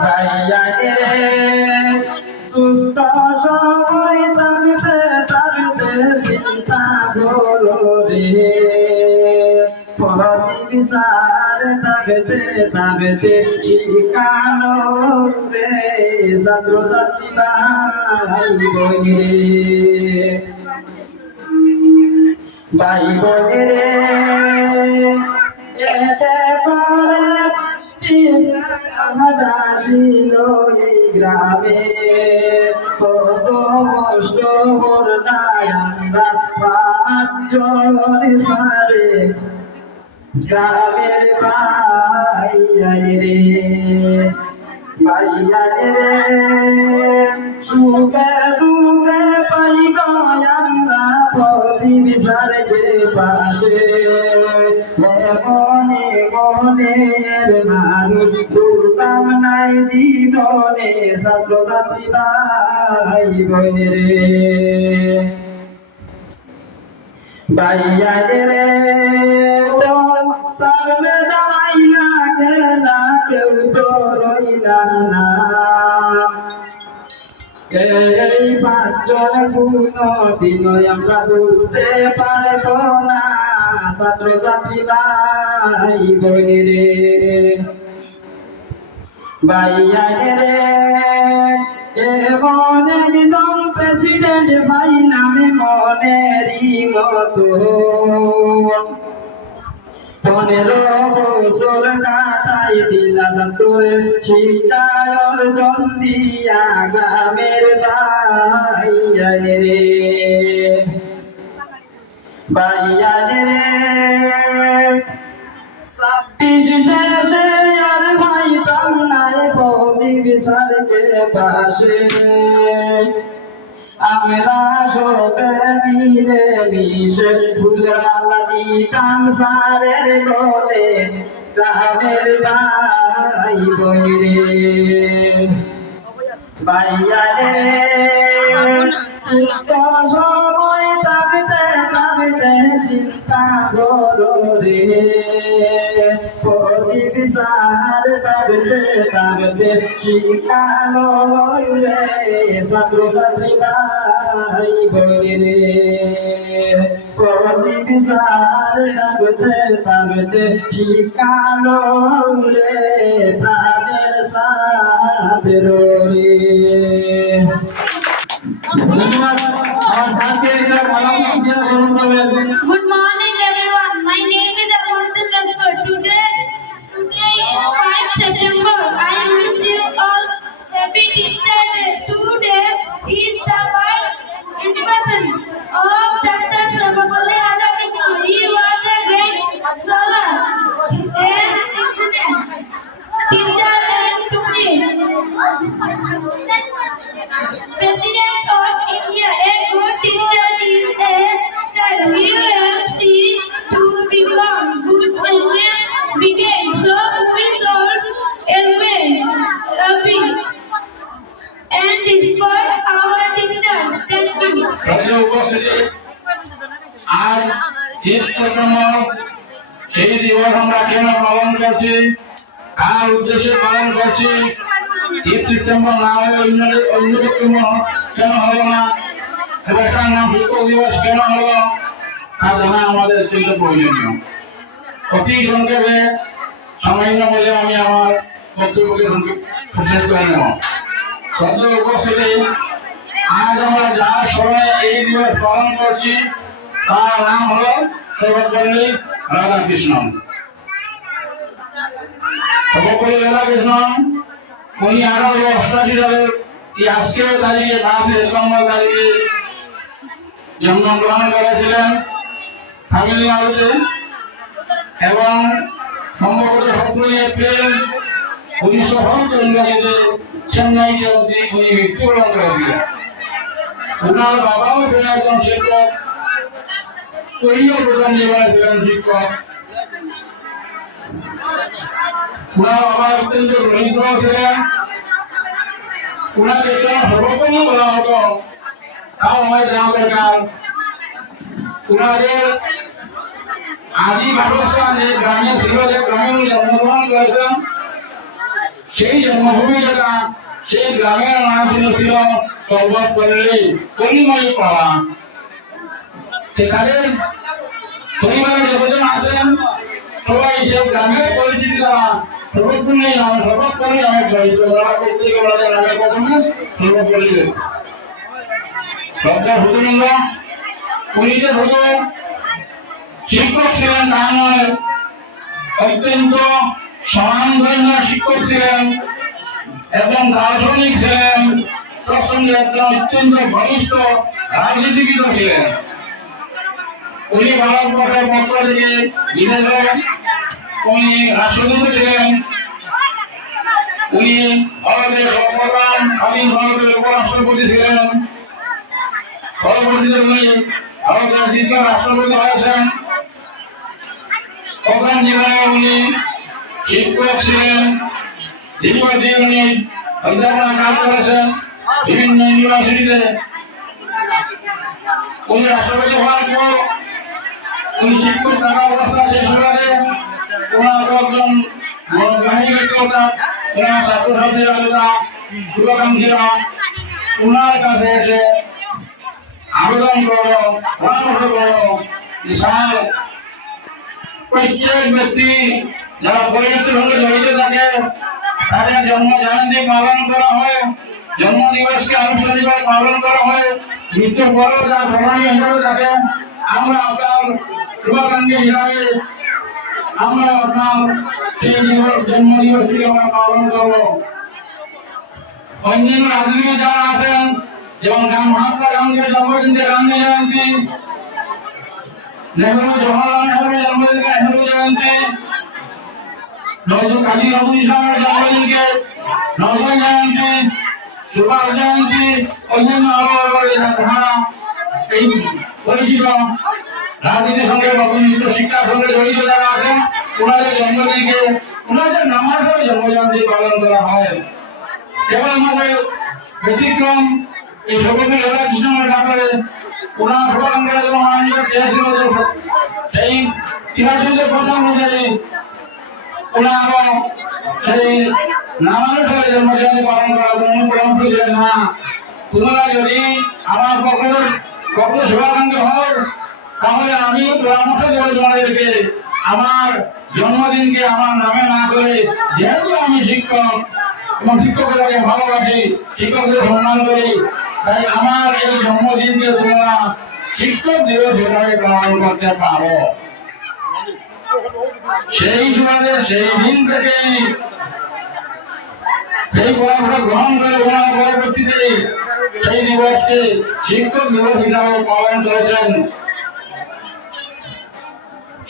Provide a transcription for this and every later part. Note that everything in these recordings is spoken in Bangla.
ভাইয়া রে সুস্থ সময় থাকতে থাকতে চিন্তা করো রে বিচার থাকতে থাকতে শিখানো রে ছাত্র ছাত্রী ভাই বোনে রে এতে করে ছিল এই গ্রামে কত কষ্ট করতাম আমরা পাঁচজন সারে গ্রামের ভাইয়া রে সুখে দুঃখে পাই গয়া প্রতিবিচারকে পাশে মনে মনের মানুষ দুর্গম নাই জীবনে ছাত্র ছাত্রী ভাই বোনে রে ভাইয়া রে তোর সামনে দাঁড়াই না খেলা কেউ তো রইলা না এই পাঁচজন কোনদিন আমরা ভুলতে পারবো না ছাত্র ছাত্রী ভাই বোনে রে ভাইয়া রে এমন একদম প্রেসিডেন্ট ভাই নামে মনেরই মতো 15 বছর কাটাই দিলা ছাত্র শিক্ষার অর্জন দিয়া গ্রামের ভাইয়া রে ভাইয়া রে 26 শেষে আর ভাই নাই বিচারকে পাশে আমরা সবে মিলে মিশে ফুলের মালা দিতাম সারের গলে গ্রামের ভাই বোনে ভাইয়া রে সুস্থ সময় থাকতে থাকতে চিন্তা করো রে বিচার থাকতে থাকতে শিখানো রে ছাত্র ছাত্রী ভাই বোনে রে বিচার থাকতে থাকতে শিখানো রে তাদের সাথে রে Good morning, everyone. My name is Amantu Laskar. Today is 5 September. I wish you all happy Teacher Day. Today is the birth anniversary of Dr. Sarvapalli Radhakrishnan. He was a great scholar and excellent teacher and student. President of India, a good teacher is a child. He helps to become good and begin. So we should always love and respect our teachers. Thank you. আর ঈদ সেপ্টেম্বর এই দিবস আমরা কেন পালন করছি কার উদ্দেশ্যে পালন করছি ঈদ সেপ্টেম্বর না হয়ে অন্য কেন হলো না এটার নাম শিক্ষক দিবস কেন হলো তা জানা আমাদের অত্যন্ত প্রয়োজনীয় অতি সংক্ষেপে সামান্য বলে আমি আমার বক্তব্যকে শেষ করে নেব সদ্য উপস্থিতি আজ আমরা যার স্মরণে এই দিবস পালন করছি তার নাম হলো সর্বপল্লী রাধাকৃষ্ণন সর্বপল্লী রাধাকৃষ্ণন উনি 1888 সালের আজকের তারিখে 5 সেপ্টেম্বর তারিখে জন্মগ্রহণ করেছিলেন তামিলনাড়ুতে এবং সম্ভবত 17 এপ্রিল 1977 চেন্নাইতে উনি মৃত্যুবরণ করেছিলেন। ওনার বাবাও ছিলেন একজন শিক্ষক, উনিও প্রথম জীবনে ছিলেন শিক্ষক। ওনার বাবা অত্যন্ত দরিদ্র ছিলেন, ওনাকে কেন সর্বোত্তম বলা হতো তাও আমাদের জানা দরকার। ওনাদের আদি বাসস্থান যে গ্রামে ছিল, যে গ্রামে উনি জন্মগ্রহণ করেছেন, সেই জন্মভূমি যেটা সেই গ্রামের নাম ছিল সর্বপল্লী পল্লীময়ী পাড়া। তাদের পরিবারে যতজন আছেন সবাই সেই গ্রামের পরিচিতি দ্বারা সর্বপল্লী নামে জড়িত। ওরা প্রত্যেকে ওনাদের নামে প্রথমে সর্বপল্লী। ডক্টর হুজুরুল্ল উনি যে শুধু শিক্ষক ছিলেন তা নয়, অত্যন্ত স্বনামধন্য শিক্ষক ছিলেন এবং দার্শনিক ছিলেন, তার সঙ্গে একজন অত্যন্ত ঘনিষ্ঠ রাজনীতিবিদ ছিলেন। উনি ভারতবর্ষের পক্ষ থেকে বিদেশে উনি রাষ্ট্রদূত ছিলেন। উনি ভারতের প্রধান স্বাধীন ভারতের উপরাষ্ট্রপতি ছিলেন। পরবর্তীতে উনি ভারতের দ্বিতীয় রাষ্ট্রপতি হয়েছেন। প্রথম জীবনে উনি শিক্ষক ছিলেন, দীর্ঘদিন উনি অধ্যাপনা কাজ করেছেন বিভিন্ন ইউনিভার্সিটিতে। উনি রাষ্ট্রপতি হওয়ার পর উনি শিক্ষক থাকা অবস্থা শেষ হলে ওনার কয়েকজন গ্রামীণ ব্যক্তিগতা, ওনার ছাত্রছাত্রীরা, শুভাকাঙ্ক্ষীরা ওনার কাছে এসে আবেদন করলো, পরামর্শ করলো, স্যার প্রত্যেক ব্যক্তি যারা পরিবেশের সঙ্গে জড়িত থাকে তাদের জন্ম জয়ন্তী পালন করা হয়, জন্মদিবসকে আনুষ্ঠানিকভাবে পালন করা হয়, মৃত্যুর পরেও যা স্মরণীয় হিসাবে থাকে। আমরা আপনার শুভাকাঙ্ক্ষী হিসাবে আমরা আপনার সেই জন্মদিবসটিকে আমরা পালন করবো। অন্যান্য রাজনীতি যারা আছেন যেমন মহাত্মা গান্ধীর জন্মদিনকে গান্ধী জয়ন্তী, জওয়াহরলাল নেহরুর জন্মদিনকে নেহরু জয়ন্তী, কাজী নজরুল ইসলামের জন্মদিনকে নজরুল জয়ন্তী, সুভাষ জয়ন্তী, অন্যান্য যারা এই পরিচিত রাজনীতির সঙ্গে নিত্য শিক্ষার সঙ্গে জড়িত যারা আছেন ওনাদের জন্মদিনকে ওনাদের নামাজের জন্মজয়ন্তী পালন করা হয়। কেবল আমাদের ব্যতিক্রম এই সর্বত্র কৃষ্ণের ব্যাপারে ওনার শুভাকাঙ্ক্ষীরা যখন মাননীয় চেয়েছিল যে সেই 83 প্রথম অনুযায়ী ওনারও সেই নামানুসারে জন্মজয়ন্তী পালন করার জন্য পরামর্শ দিলেন, না তোমরা যদি আমার পক্ষ শুভাকাঙ্ক্ষী হও তাহলে আমি পরামর্শ দেবো তোমাদেরকে আমার জন্মদিনকে আমার নামে না করে, যেহেতু আমি শিক্ষক এবং শিক্ষকদেরকে ভালোবাসি, শিক্ষকদের সম্মান করি, তাই আমার এই জন্মদিনকে তোমরা শিক্ষক দিবস হিসাবে পালন করতে পারো। সেই সুবাদে সেই দিন থেকে সেই পরামর্শ গ্রহণ করে ওনার পরবর্তীতে সেই দিবসকে শিক্ষক দিবস হিসাবে পালন করেছেন।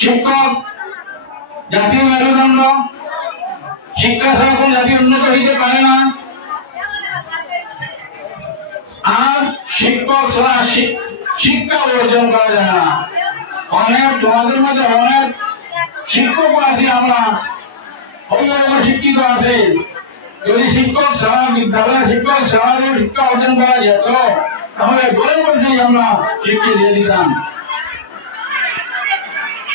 শিক্ষক জাতীয় মেরুদণ্ড, শিক্ষা ছাড়া কোন জাতি উন্নত হইতে পারে না। আর শিক্ষক ছাড়া শিক্ষা অর্জন করা যায় না। অনেক তোমাদের মধ্যে অনেক শিক্ষক আছে, আমরা অভিভাবক শিক্ষিত আছে। যদি শিক্ষক ছাড়া বিদ্যালয়ের শিক্ষক ছাড়া যদি শিক্ষা অর্জন করা যেত তাহলে ঘরে বসেই আমরা শিক্ষা দিয়ে দিতাম।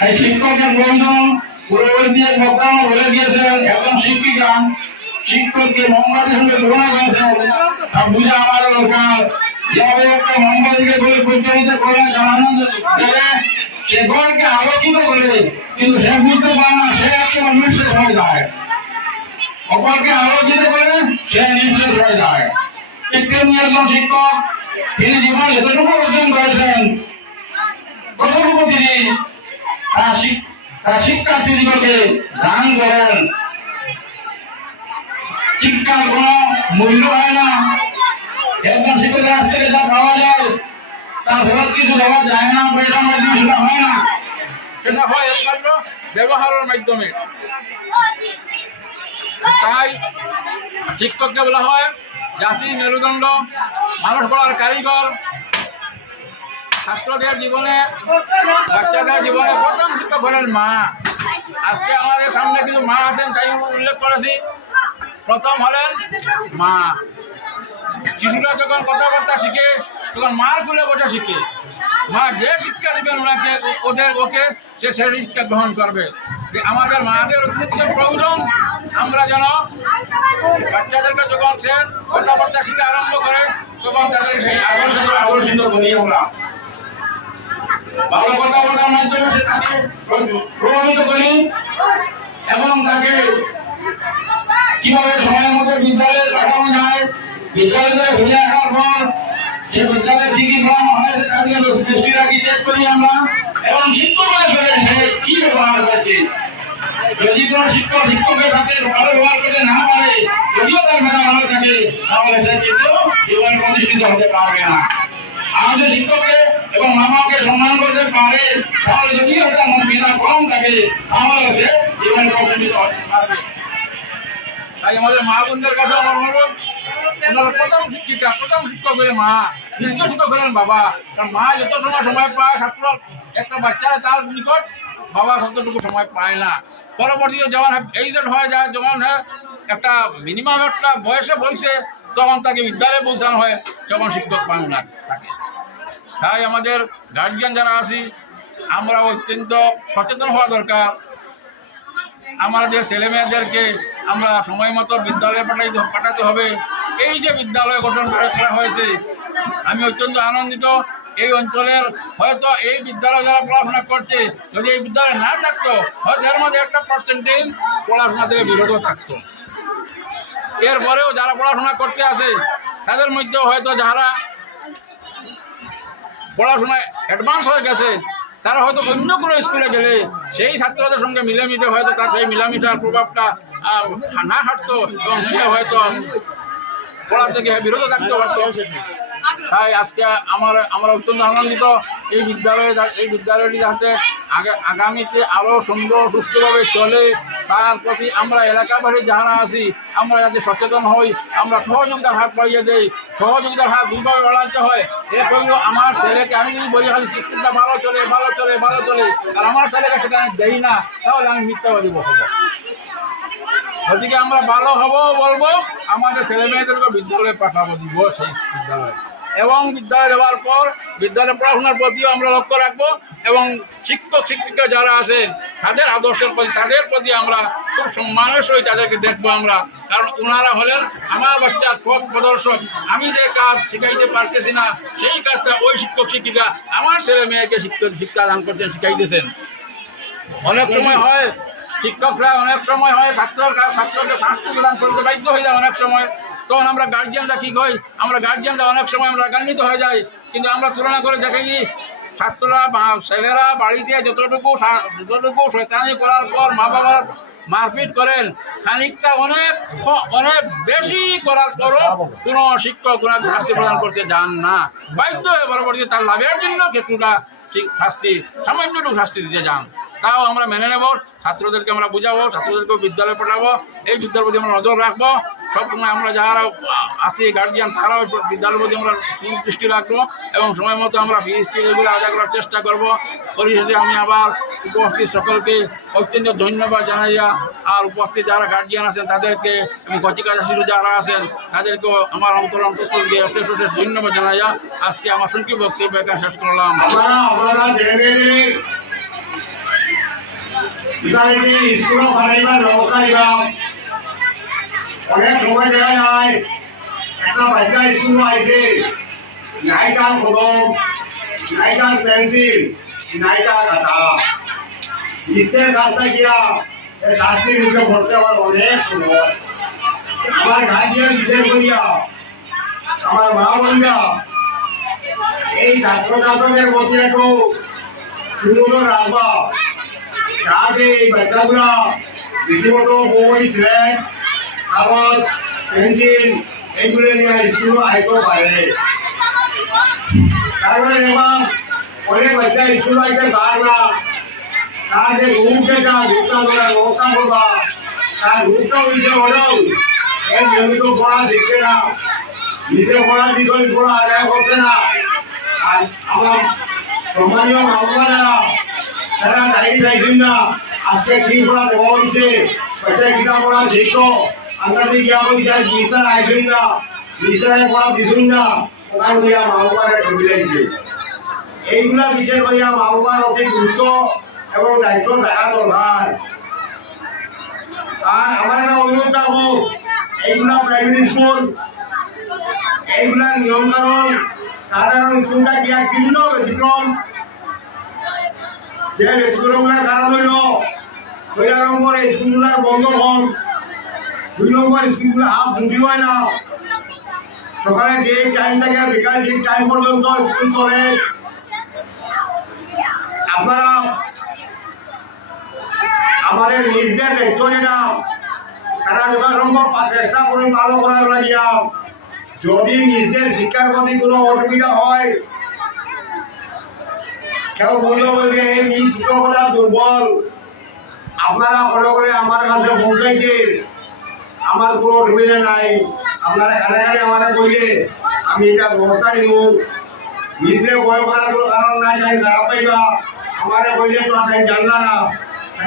এই শিক্ষকের প্রয়োজন পূর্ববর্তী এক বক্তা বলে দিয়েছেন, একজন শিক্ষিকা শিক্ষককে মোমবাতির সঙ্গে তুলনা করেছেন। তা বুঝে আমাদের দরকার, যেভাবে একটা মোমবাতিকে ধরে পরিচালিত করে জানানো গেলে সে ঘরকে আলোকিত করে, কিন্তু সে বুঝতে পারে না, সে একেবারে নিঃশেষ হয়ে যায়। অপরকে আলোকিত করে সে নিঃশেষ হয়ে যায়। ঠিক তেমনি একজন শিক্ষক তিনি জীবনে যতটুকু অর্জন করেছেন ততটুকু তিনি তার শিক্ষার্থীদিগকে দান করেন। শিক্ষার কোন মূল্য হয় না। একজন শিক্ষকের কাছ থেকে যা পাওয়া যায় তার ফেরত কিছু দেওয়া যায় না, পয়সা মাধ্যমে সেটা হয় না, সেটা হয় একমাত্র ব্যবহারের মাধ্যমে। তাই শিক্ষককে বলা হয় জাতির মেরুদণ্ড, মানুষ গড়ার কারিগর। ছাত্রদের জীবনে, বাচ্চাদের জীবনে প্রথম শিক্ষক হলেন মা। আজকে আমাদের সামনে কিছু মা আছেন, তাই উল্লেখ করেছি। প্রথম হলেন মা। শিশুরা যখন কথাবার্তা শিখে তখন মার কোলে বসে শিখে। মা যে শিক্ষা দেবেন ওনাকে ওকে সে সেই শিক্ষা গ্রহণ করবে। আমাদের মাদের অত্যন্ত প্রয়োজন। আমরা যেন বাচ্চাদেরকে যখন সে কথাবার্তা শিখতে আরম্ভ করে তখন তাদেরকে আকর্ষিত করি আমরা ভালো কথাবার্তার মাধ্যমে সে তাকে প্রভাবিত করি এবং তাকে কিভাবে সময়ের মতো বিদ্যালয়ে পাঠানো যায়, বিদ্যালয়ে ঘুরে আসার পর যে বিদ্যালয়ে ঠিকই পড়ানো হয় তাকে দৃষ্টি রাখি চেক করি আমরা এবং শিক্ষকরা কি ব্যবহার করছে। যদি কোনো শিক্ষকের সাথে ভালো ব্যবহার করতে না পারে, যদিও তার মেধা ভালো থাকে, তাহলে সে কিন্তু জীবনে প্রতিষ্ঠিত হতে পারবে না। আমাদের শিক্ষককে এবং মামাকে সম্মান করতে পারে, তাহলে যদিও তার মেধা কম থাকে, তাহলে সে জীবনে প্রতিষ্ঠিত হতে পারবে। তাই আমাদের মা বোনদের কাছে আমার অনুরোধ, ওনারা প্রথম শিক্ষক করে মা, দ্বিতীয় শিক্ষক করেন বাবা। কারণ মা যত সময় পায় ছাত্র একটা বাচ্চা তার নিকট, বাবা ততটুকু সময় পায় না। পরবর্তীতে যখন এইজড হয়ে যায়, যখন একটা মিনিমাম একটা বয়সে বলছে, তখন তাকে বিদ্যালয়ে পৌঁছানো হয়, যখন শিক্ষক পান না তাকে। তাই আমাদের গার্জিয়ান যারা আছি আমরা অত্যন্ত সচেতন হওয়া দরকার। আমাদের ছেলেমেয়েদেরকে আমরা সময় মতো বিদ্যালয়ে পাঠাতে হবে। এই যে বিদ্যালয় গঠন করা হয়েছে, আমি অত্যন্ত আনন্দিত। এই অঞ্চলের হয়তো এই বিদ্যালয়ে যারা পড়াশোনা করছে, যদি এই বিদ্যালয় না থাকতো, হয়তো এর মধ্যে একটা পার্সেন্টেজ পড়াশোনা থেকে বিরত থাকতো। এরপরেও যারা পড়াশোনা করতে আসে তাদের মধ্যেও হয়তো যারা পড়াশোনায় অ্যাডভান্স হয়ে গেছে, তারা হয়তো অন্য কোনো স্কুলে গেলে সেই ছাত্রদের সঙ্গে মিলেমিশে হয়তো তার সেই মিলামিশার প্রভাবটা না হাঁটতো এবং সে হয়তো পড়া থেকে বিরত থাকতে পারতো। তাই আজকে আমরা অত্যন্ত আনন্দিত এই বিদ্যালয়টি যাতে আগামীতে আরও সুন্দর সুস্থভাবে চলে, তার প্রতি আমরা এলাকাবাসী যারা আছি আমরা যাতে সচেতন হই, আমরা সহযোগিতার হাত বাড়িয়ে দেই। সহযোগিতার হাত দুইভাবে বাড়াতে হয়। এরপরেও আমার ছেলেকে আমি যদি বলি খালি স্কুলটা ভালো চলে আর আমার ছেলেকে সেটা আমি দেই না, তাহলে আমি মিথ্যাবাদী বলবো। ওদিকে আমরা ভালো হবো বলবো, আমাদের ছেলে মেয়েদেরকে বিদ্যালয়ে পাঠাবো, দিব সেই বিদ্যালয়ে। এবং বিদ্যালয়ে দেওয়ার পর বিদ্যালয়ে পড়াশোনার প্রতিও আমরা লক্ষ্য রাখবো এবং শিক্ষক শিক্ষিকা যারা আছেন তাদের আদর্শের প্রতি তাদের প্রতি আমরা খুব সম্মানের সহিত তাদেরকে দেখবো আমরা। কারণ ওনারা হলেন আমার বাচ্চার পথ প্রদর্শক। আমি যে কাজ শিখাইতে পারতেছি না, সেই কাজটা ওই শিক্ষক শিক্ষিকা আমার ছেলে মেয়েকে শিক্ষা দান করছেন, শিখাইতেছেন। অনেক সময় হয় শিক্ষকরা অনেক সময় হয় ছাত্রকে শাস্তি প্রদান করতে বাধ্য হয়ে যায় অনেক সময়। তখন আমরা গার্জিয়ানরা কী করি, আমরা গার্জিয়ানরা অনেক সময় আমরা রাগান্বিত হয়ে যাই। কিন্তু আমরা তুলনা করে দেখি ছাত্ররা বা ছেলেরা বাড়িতে যতটুকু শয়তানি করার পর মা বাবার মারপিট করেন, খানিকটা অনেক বেশি করার পরও কোনো শিক্ষক ওরা শাস্তি প্রদান করতে যান না। বাধ্য হয়ে পরবর্তীতে তার লাভের জন্য কিছুটা সামান্যটুকু শাস্তি দিতে যান। তাও আমরা মেনে নেব, ছাত্রদেরকে আমরা বুঝাবো, ছাত্রদেরকেও বিদ্যালয়ে পাঠাবো, এই বিদ্যালয়ের প্রতি আমরা নজর রাখবো। সবসময় আমরা যারা আসি গার্জিয়ান তারাও বিদ্যালয়ের প্রতি আমরা সুদৃষ্টি রাখবো এবং সময় মতো আমরা ফিস এগুলো আদায় করার চেষ্টা করবো। পরিশেষে আমি আবার উপস্থিত সকলকে অত্যন্ত ধন্যবাদ জানাইয়া, আর উপস্থিত যারা গার্জিয়ান আছেন তাদেরকে এবং গতিকা শিশু যারা আছেন তাদেরকেও আমার অন্তঃস্থল দিয়ে অশেষ ধন্যবাদ জানাইয়া আজকে আমার সংক্ষিপ্ত বক্তব্য এখানে শেষ করলাম। স্কুলও পাঠাইবার ব্যবস্থা দিবা। অনেক সময় দেখা যায় একটা বাচ্চা স্কুল আইছে, নাই তার কলম, নাই তার পেন্সিল, নাই তার খাতা, লিখতের কাজটা গিয়া শাস্তির মুখে পড়তে আমার অনেক সময়। আমার গার্জিয়ান বিশেষ করিয়া আমার মা বোনরা এই ছাত্র ছাত্রদের মধ্যে একটু সুন্দর রাখবা, যাতে এই বাচ্চাগুলা রীতিমতো বই স্লেট কাগজ পেন্সিল এইগুলো নিয়ে স্কুলে আইতে পারে। তারপরে দেখলাম অনেক বাচ্চা স্কুল আইতে চায় না, তার যে রুম যেটা রুমটা ধরার ব্যবস্থা করবা, তার রুমটা হইতে হলেও এই নিয়মিত পড়া শিখছে না, নিজে পড়া দিকে পড়া আদায় করছে না। আর আমার সম্মানীয় মামলারা তারা ডায়েরি রাখবেন না, আজকে কি পড়া দেওয়া হয়েছে, বাচ্চা কিতা পড়া শিখো, আমরা যে গিয়া বলছি বিচার আসবেন না, বিচারে পড়া দিবেন না, ওখান দিয়া মা বাবার ঢুকিয়েছে। এইগুলা বিচার করিয়া মা বাবার অতি গুরুত্ব এবং দায়িত্ব দেখা দরকার। আর আমার একটা অনুরোধ থাকবো, এইগুলা প্রাইভেট স্কুল, এইগুলার নিয়ম কারণ সাধারণ স্কুলটা কি আর ভিন্ন ব্যতিক্রম। যে ব্যতিক্রমের কারণ হইল 1 নম্বরে স্কুলগুলার বন্ধ কম, 2 নম্বর স্কুলগুলো হাফ ছুটি হয় না, সকালে ঠিক টাইম থেকে বিকাল ঠিক টাইম পর্যন্ত স্কুল চলে। আপনারা আমাদের নিজেদের দায়িত্ব যেটা তারা যথাসম্ভব চেষ্টা করুন ভালো করার লাগিয়া। যদি নিজেদের শিক্ষার প্রতি কোনো অসুবিধা হয়, কেউ বললো বলবে এই নিজ শিক্ষকতা দুর্বল, আপনারা করে করে আমার কাছে পৌঁছাইতে, আমার কোনো অসুবিধা নাই। আপনারা কানে আমার বললে আমি এটা ব্যবস্থা নিব। নিজে বয় করার কোনো কারণ নাই, তাই খারাপ পাইবা আমার বললে তো তাই জানলা না,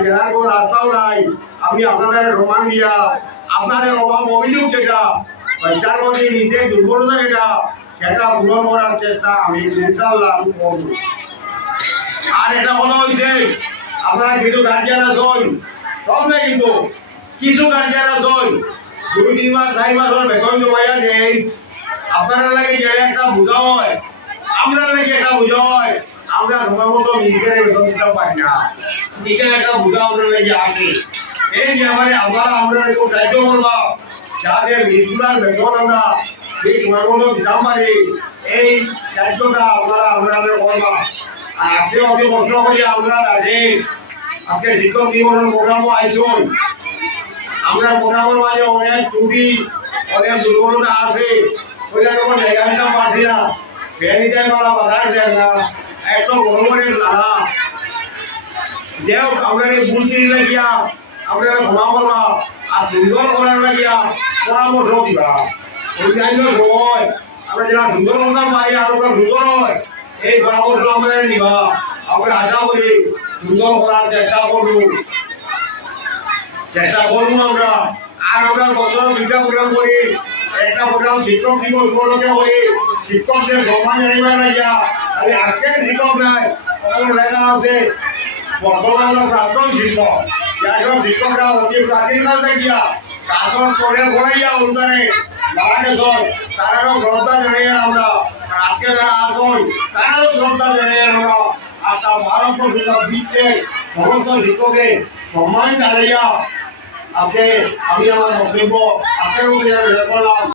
জানার কোনো রাস্তাও নাই। আমি আপনাদের প্রমাণ দিয়া আপনাদের অভাব অভিযোগ যেটা বাচ্চার মধ্যে নিজের দুর্বলতা যেটা সেটা পূরণ করার চেষ্টা আমি ইনশাআল্লাহ আমি করব। আর এটা বলা হয়েছে আপনারা কিছু গার্জিয়ান আছেন, সব নাই কিন্তু কিছু গার্জিয়ান আছেন 2-3 মাস 4 মাস বেতন জমাইয়া দেয়। আপনারা লাগে যে একটা বোঝা হয়, আমরা লাগে একটা বোঝা হয়, আমরা সময় মতো নিজের বেতন দিতে পারি না, এটা একটা বোঝা আমরা লাগে আসে। এই যে আপনারা আমরা একটু সাহায্য করবা যাতে মিরপুরার বেতন আমরা এই সময় মতো দিতে পারি, এই সাহায্যটা আপনারা করবা। আর আজকে অনেক কষ্ট করি আমরা রাখেন, আজকে শিক্ষক দিবসের প্রোগ্রামও আয়োজন, আমরা প্রোগ্রামের মাঝে অনেক ত্রুটি অনেক দুর্বলতা আছে, ওইটা যখন জায়গা দিতে পারছি না, ফ্যান যায় মালা বাজার দেয় না, একটা গরমের লাগা দেও আমরা এই বুঝতে লাগিয়া আমরা ক্ষমা করবা। আর সুন্দর করার লাগিয়া পরামর্শ দিবা, অন্যান্য সময় আমরা যেটা সুন্দর করতাম পারি আরো সুন্দর হয়, এই পরামর্শ আমরা নিবা। আমরা আশা করি সুন্দর করার চেষ্টা করবো আমরা। আর আমরা বছর 2টা প্রোগ্রাম করি, একটা প্রোগ্রাম শিক্ষক দিবস উপলক্ষে করি, শিক্ষকদের সম্মান জানিবার লাগিয়া। আমি আজকের শিক্ষক নাই, লেখা আছে বর্তমানের প্রাক্তন শিক্ষক, যারা শিক্ষকরা অতি প্রাচীনকাল দেখিয়া কাজর করে পড়াইয়া অনুদানে মারা গেছেন, তারারও শ্রদ্ধা জানাই আমরা। আর আজকে যারা আসন তারারও শ্রদ্ধা জানাই আমরা। আর তার ভারত বিশ্বের সমস্ত শিক্ষকের সম্মান জানাইয়া আজকে আমি আমার বক্তব্য আজকের করলাম।